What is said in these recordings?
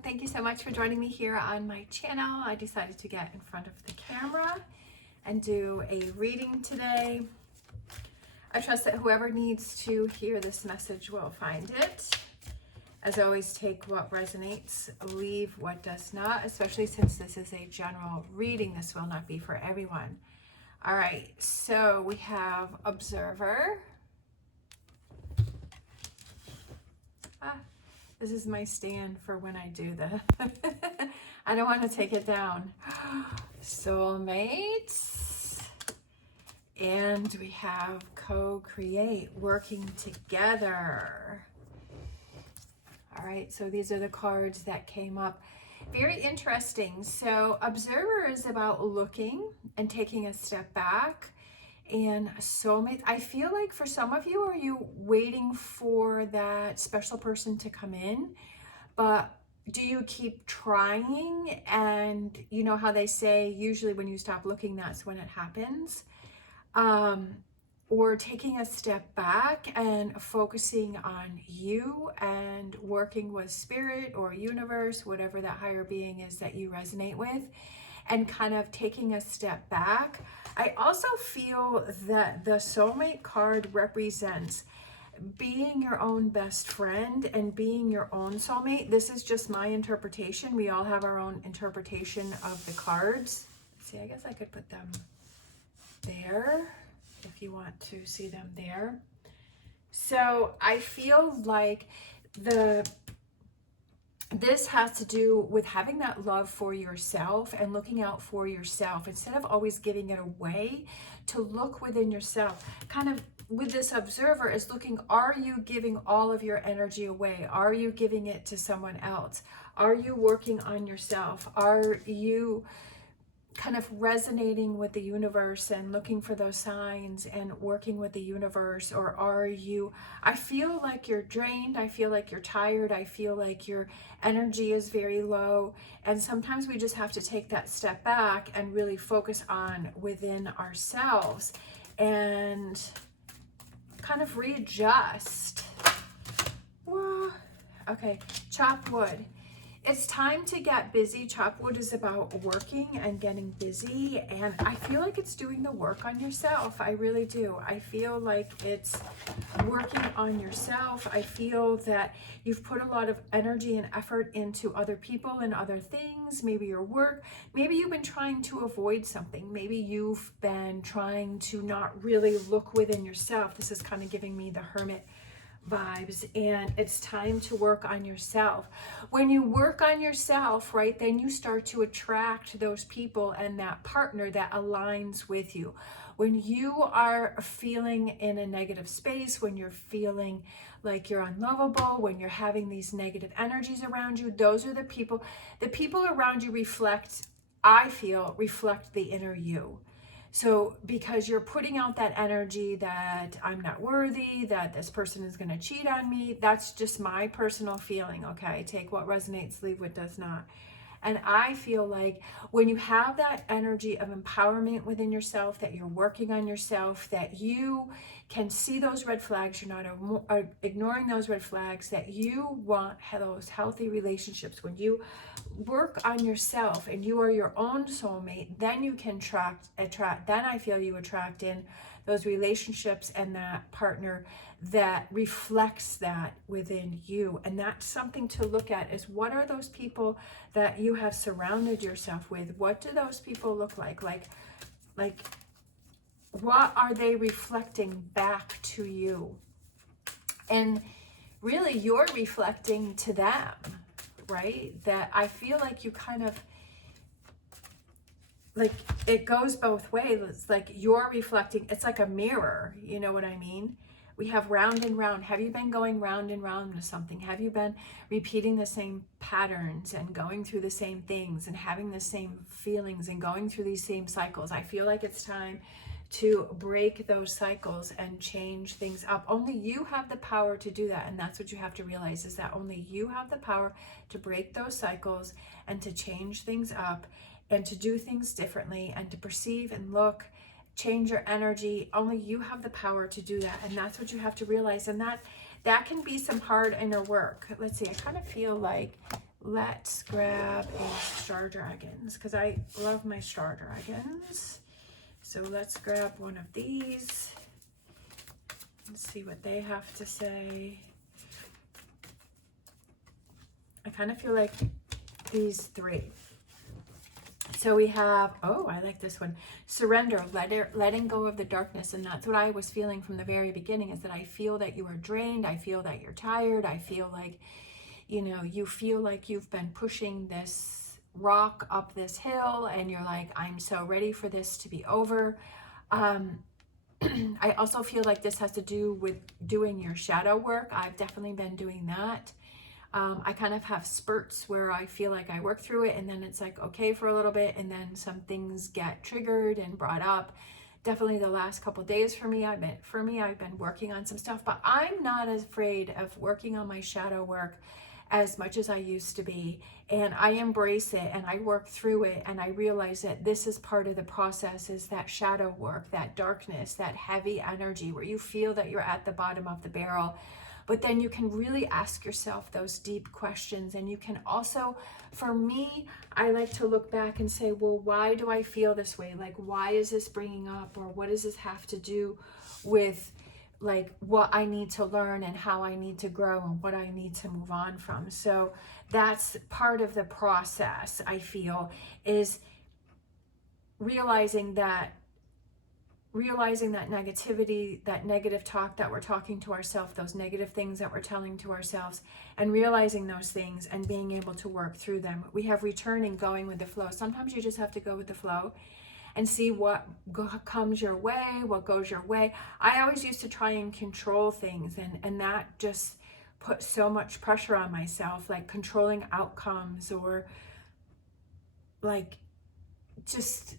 Thank you so much for joining me here on my channel. I decided to get in front of the camera and do a reading today. I trust that whoever needs to hear this message will find it. As always, take what resonates, leave what does not, especially since this is a general reading. This will not be for everyone. All right, so we have Observer. This is my stand for when I do this. I don't want to take it down. Soulmates. And we have co-create, working together. All right, so these are the cards that came up. Very interesting. So Observer is about looking and taking a step back. And soulmate, I feel like for some of you, are you waiting for that special person to come in? But do you keep trying? And you know how they say, usually when you stop looking, that's when it happens. Or taking a step back and focusing on you and working with spirit or universe, whatever that higher being is that you resonate with, and kind of taking a step back. I also feel that the soulmate card represents being your own best friend and being your own soulmate. This is just my interpretation. We all have our own interpretation of the cards. See, I guess I could put them there if you want to see them there. So I feel like this has to do with having that love for yourself and looking out for yourself instead of always giving it away, to look within yourself. Kind of with this Observer is looking, are you giving all of your energy away? Are you giving it to someone else? Are you working on yourself? Are you kind of resonating with the universe and looking for those signs and working with the universe? Or are you, I feel like you're drained, I feel like you're tired, I feel like your energy is very low, and sometimes we just have to take that step back and really focus on within ourselves and kind of readjust. Whoa. Okay, chop wood. It's time to get busy. Chop wood is about working and getting busy, and I feel like it's doing the work on yourself. I really do. I feel like it's working on yourself. I feel that you've put a lot of energy and effort into other people and other things, maybe your work. Maybe you've been trying to avoid something. Maybe you've been trying to not really look within yourself. This is kind of giving me the Hermit vibes, and it's time to work on yourself. When you work on yourself, right, then you start to attract those people and that partner that aligns with you. When you are feeling in a negative space, when you're feeling like you're unlovable, when you're having these negative energies around you, those are the people around you reflect, I feel, reflect the inner you. So because you're putting out that energy that I'm not worthy, that this person is going to cheat on me, that's just my personal feeling, okay? Take what resonates, leave what does not. And I feel like when you have that energy of empowerment within yourself, that you're working on yourself, that you can see those red flags, you're not ignoring those red flags, that you want those healthy relationships. When you work on yourself and you are your own soulmate, then you can attract, then I feel you attract in those relationships and that partner that reflects that within you. And that's something to look at, is what are those people that you have surrounded yourself with? What do those people look like? Like what are they reflecting back to you? And really you're reflecting to them, right? That I feel like you kind of, like, it goes both ways. It's like you're reflecting, it's like a mirror, you know what I mean? We have round and round. Have you been going round and round with something? Have you been repeating the same patterns and going through the same things and having the same feelings and going through these same cycles? I feel like it's time to break those cycles and change things up. Only you have the power to do that, and that's what you have to realize, is that only you have the power to break those cycles and to change things up and to do things differently and to perceive and look, change your energy. Only you have the power to do that, and that's what you have to realize. And that can be some hard inner work. Let's see, I kind of feel like Let's grab a star dragons because I love my star dragons. So let's grab one of these and see what they have to say. I kind of feel like these three. So we have, oh, I like this one. Surrender, letting go of the darkness. And that's what I was feeling from the very beginning, is that I feel that you are drained. I feel that you're tired. I feel like, you know, you feel like you've been pushing this rock up this hill and you're like, I'm so ready for this to be over. I also feel like this has to do with doing your shadow work. I've definitely been doing that. I kind of have spurts where I feel like I work through it and then it's like okay for a little bit, and then some things get triggered and brought up. Definitely the last couple of days for me, I've been working on some stuff, but I'm not as afraid of working on my shadow work as much as I used to be. And I embrace it and I work through it, and I realize that this is part of the process, is that shadow work, that darkness, that heavy energy where you feel that you're at the bottom of the barrel. But then you can really ask yourself those deep questions. And you can also, for me, I like to look back and say, well, why do I feel this way? Like, why is this bringing up, or what does this have to do with like what I need to learn and how I need to grow and what I need to move on from? So that's part of the process, I feel, is realizing that negativity, that negative talk that we're talking to ourselves, those negative things that we're telling to ourselves, and realizing those things and being able to work through them. We have returning, going with the flow. Sometimes you just have to go with the flow and see what comes your way, what goes your way. I always used to try and control things, and that just put so much pressure on myself, like controlling outcomes, or like just,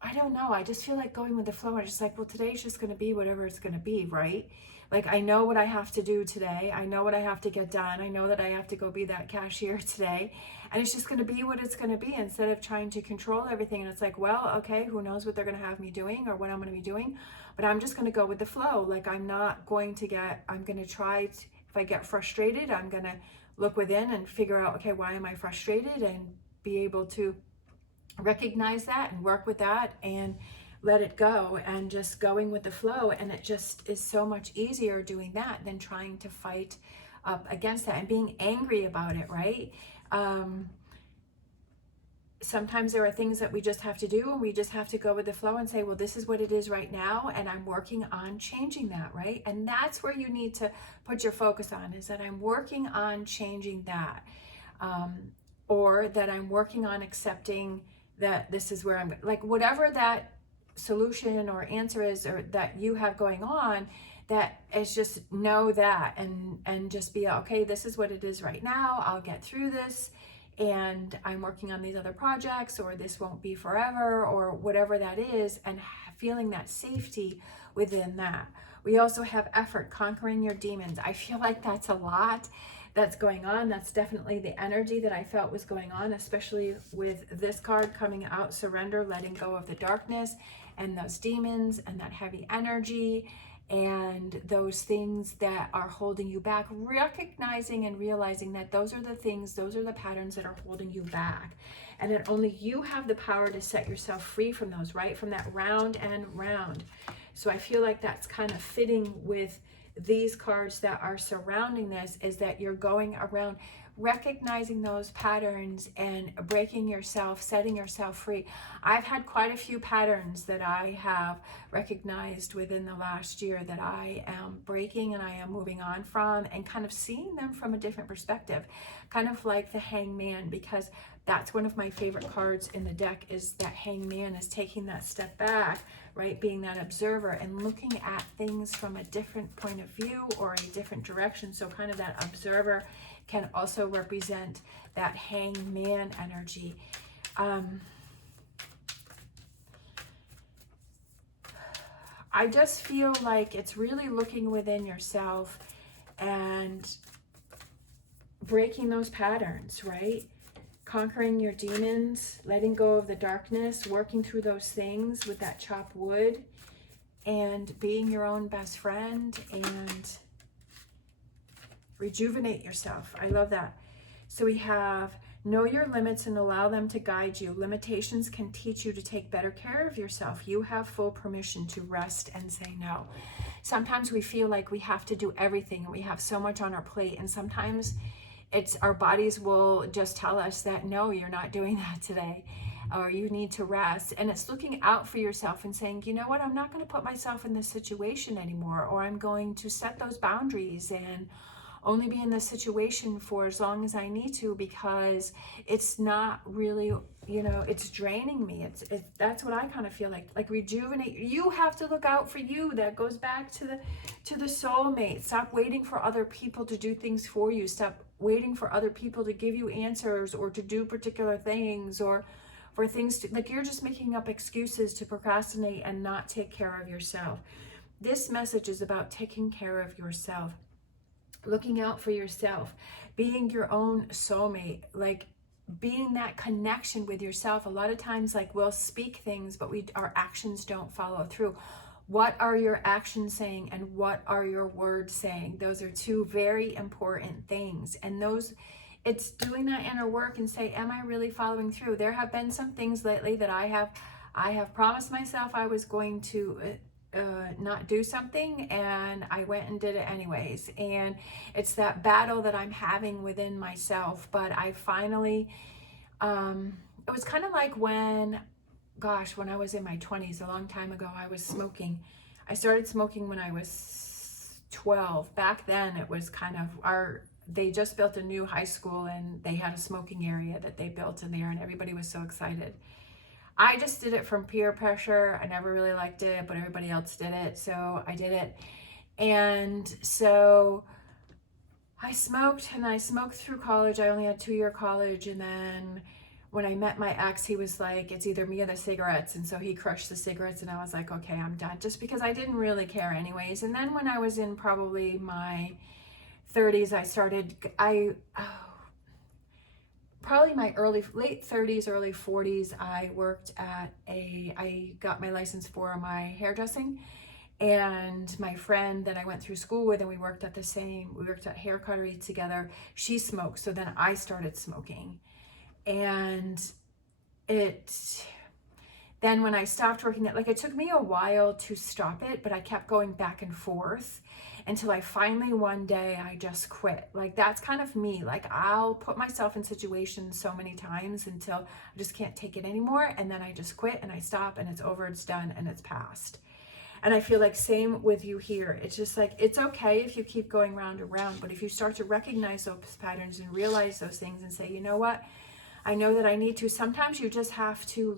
I don't know. I just feel like going with the flow. I'm just like, well, today's just going to be whatever it's going to be, right? Like, I know what I have to do today. I know what I have to get done. I know that I have to go be that cashier today. And it's just going to be what it's going to be, instead of trying to control everything. And it's like, well, okay, who knows what they're going to have me doing or what I'm going to be doing. But I'm just going to go with the flow. Like, I'm going to try, if I get frustrated, I'm going to look within and figure out, okay, why am I frustrated? And be able to recognize that and work with that and let it go, and just going with the flow. And it just is so much easier doing that than trying to fight up against that and being angry about it, right? Sometimes there are things that we just have to do, and we just have to go with the flow and say, well, this is what it is right now, and I'm working on changing that, right? And that's where you need to put your focus on, is that I'm working on changing that, or that I'm working on accepting that this is where I'm, like, whatever that solution or answer is, or that you have going on, that is, just know that, and just be okay, this is what it is right now. I'll get through this, and I'm working on these other projects, or this won't be forever, or whatever that is, and feeling that safety within that. We also have effort, conquering your demons. I feel like that's a lot that's going on. That's definitely the energy that I felt was going on, especially with this card coming out, surrender, letting go of the darkness and those demons and that heavy energy and those things that are holding you back, recognizing and realizing that those are the things, those are the patterns that are holding you back, and that only you have the power to set yourself free from those, right? From that round and round. So I feel like that's kind of fitting with these cards that are surrounding this, is that you're going around recognizing those patterns and breaking yourself, setting yourself free. I've had quite a few patterns that I have recognized within the last year that I am breaking and I am moving on from, and kind of seeing them from a different perspective, kind of like the Hangman, because that's one of my favorite cards in the deck, is that Hangman is taking that step back, right? Being that observer and looking at things from a different point of view or a different direction. So kind of that observer can also represent that Hangman energy. I just feel like it's really looking within yourself and breaking those patterns, right? Conquering your demons, letting go of the darkness, working through those things with that chopped wood, and being your own best friend and rejuvenate yourself. I love that. So we have know your limits and allow them to guide you. Limitations can teach you to take better care of yourself. You have full permission to rest and say no. Sometimes we feel like we have to do everything and we have so much on our plate, and sometimes it's our bodies will just tell us that no, you're not doing that today, or you need to rest. And it's looking out for yourself and saying, you know what, I'm not going to put myself in this situation anymore, or I'm going to set those boundaries and only be in this situation for as long as I need to, because it's not really, you know, it's draining me. That's what I kind of feel like rejuvenate. You have to look out for you. That goes back to the soulmate. Stop waiting for other people to do things for you. Stop waiting for other people to give you answers or to do particular things, or for things to, like, you're just making up excuses to procrastinate and not take care of yourself. This message is about taking care of yourself, looking out for yourself, being your own soulmate, like being that connection with yourself. A lot of times, like, we'll speak things, but our actions don't follow through. What are your actions saying and what are your words saying? Those are two very important things. And it's doing that inner work and say, am I really following through? There have been some things lately that I have promised myself I was going to not do something, and I went and did it anyways. And it's that battle that I'm having within myself. But I finally, it was kind of like when I was in my 20s, a long time ago, I was smoking. I started smoking when I was 12. Back then it was kind of they just built a new high school and they had a smoking area that they built in there, and everybody was so excited. I just did it from peer pressure. I never really liked it, but everybody else did it, so I did it. And so I smoked, and I smoked through college. I only had 2-year college, and then when I met my ex, he was like, it's either me or the cigarettes, and so he crushed the cigarettes, and I was like, okay, I'm done, just because I didn't really care anyways. And then when I was in probably my 30s, probably my late 30s, early 40s, I got my license for my hairdressing, and my friend that I went through school with, and we worked at hair cuttery together, she smoked, so then I started smoking. And then when I stopped working it took me a while to stop it, but I kept going back and forth until I finally one day I just quit. Like, that's kind of me. Like, I'll put myself in situations so many times until I just can't take it anymore, and then I just quit and I stop, and it's over, it's done, and it's past. And I feel like same with you here. It's just like, it's okay if you keep going round and round, but if you start to recognize those patterns and realize those things and say, you know what, I know that I need to. Sometimes you just have to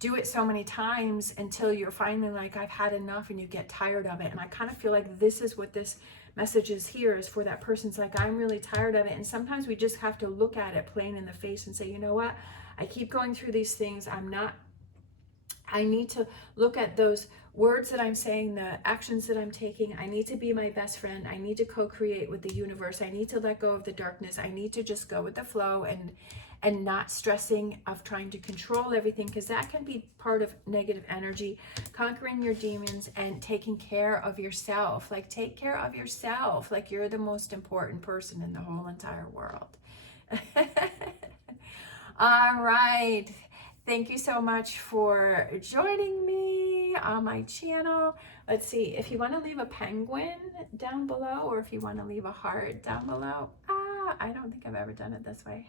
do it so many times until you're finally like, I've had enough, and you get tired of it. And I kind of feel like this is what this message is here, is for that person's like, I'm really tired of it. And sometimes we just have to look at it plain in the face and say, you know what, I keep going through these things. I need to look at those words that I'm saying, the actions that I'm taking. I need to be my best friend. I need to co-create with the universe. I need to let go of the darkness. I need to just go with the flow and not stressing of trying to control everything, because that can be part of negative energy. Conquering your demons and taking care of yourself. Like, take care of yourself. Like, you're the most important person in the whole entire world. All right. Thank you so much for joining me on my channel. Let's see, if you want to leave a penguin down below, or if you want to leave a heart down below. I don't think I've ever done it this way.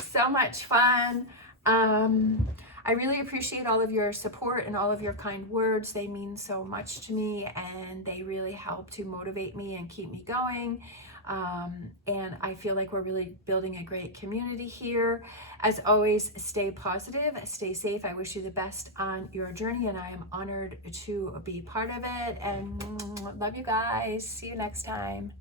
So much fun. I really appreciate all of your support and all of your kind words. They mean so much to me, and they really help to motivate me and keep me going. And I feel like we're really building a great community here. As always, stay positive, stay safe. I wish you the best on your journey, and I am honored to be part of it. And love you guys. See you next time.